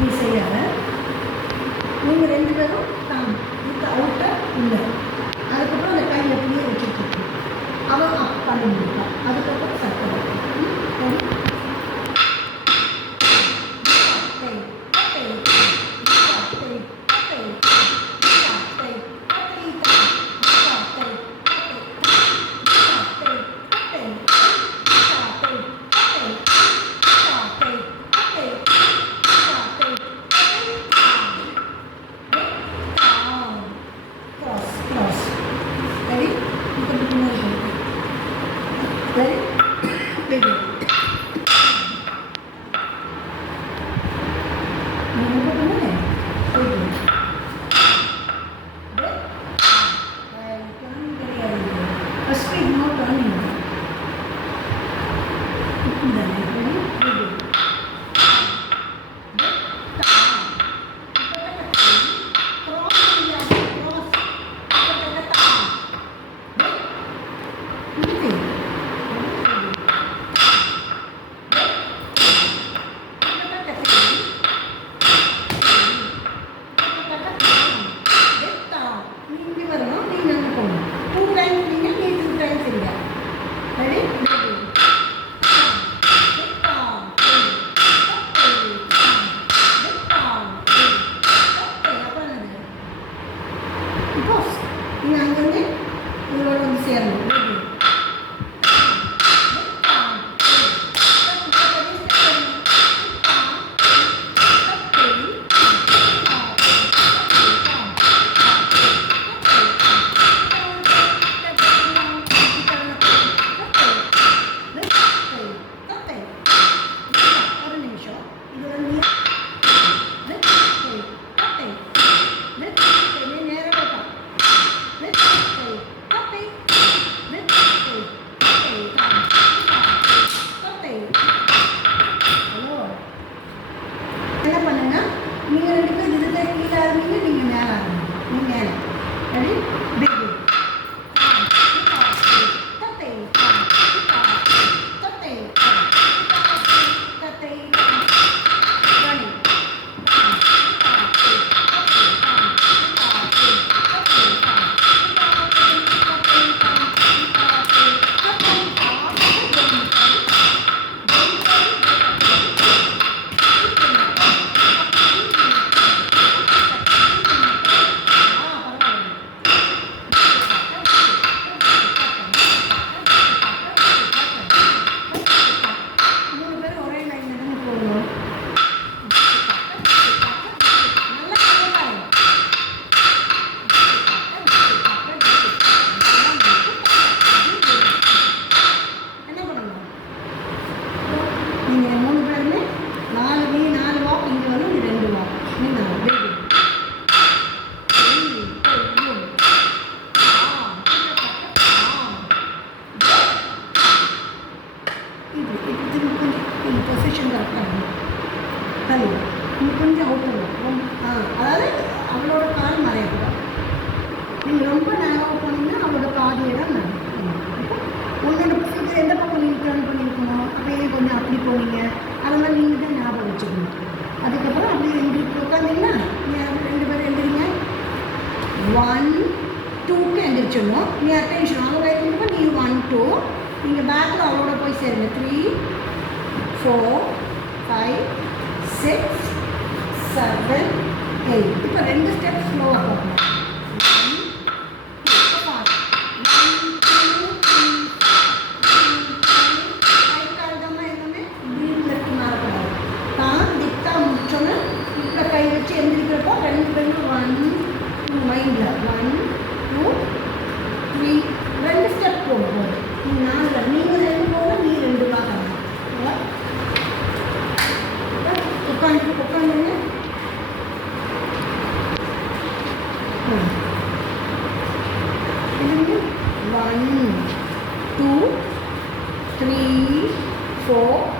நீ செய்யாத. நீங்கள் 2 பேரும் தான் வித் அவுட்டர் இல்லை. அதுக்கப்புறம் அந்த கை எப்படியே வச்சுட்டு அவன் அப் பண்ணி முடிப்பான். அதுக்கப்புறம் சட்டை சரி. கொஞ்சம் அவுட்டர் அதாவது அவளோட கால் மறையக்கூடாது. நீங்கள் ரொம்ப நேராக போனீங்கன்னா அவளோட பாதியை தான் உன்னோட ஃபிகர் எந்த பக்கம் நீங்கள் டர்ன் பண்ணியிருக்கணும், அப்படியே கொஞ்சம் அப்படி போனீங்க, அதெல்லாம் நீங்கள் தான் ஞாபகம் வச்சுக்கணும். அதுக்கப்புறம் அப்படியே எங்களுக்கு உட்காந்திங்கன்னா 2 பேரும் எழுதுறீங்க 1 2க்கு எழுந்திரிச்சிடணும். நீ அட்டென்ஷன் அவங்க வைக்கிறப்ப நீ 1 2 நீங்கள் பேக்கில் அவளோட போய் சேருங்க 3 4 5 6 7 8. இப்போ 2 ஸ்டெப் ஸ்லோவாக போகணும். கை வச்சு எந்திரிக்கிறப்போ 2 பேரும் 1 2 மைண்டில் 1 2 3 2 ஸ்டெப் போகும். நீ 4 நீங்கள் 2 போக நீ 2 பார்க்கலாம். உட்காந்துங்க. இது 1 2 3 4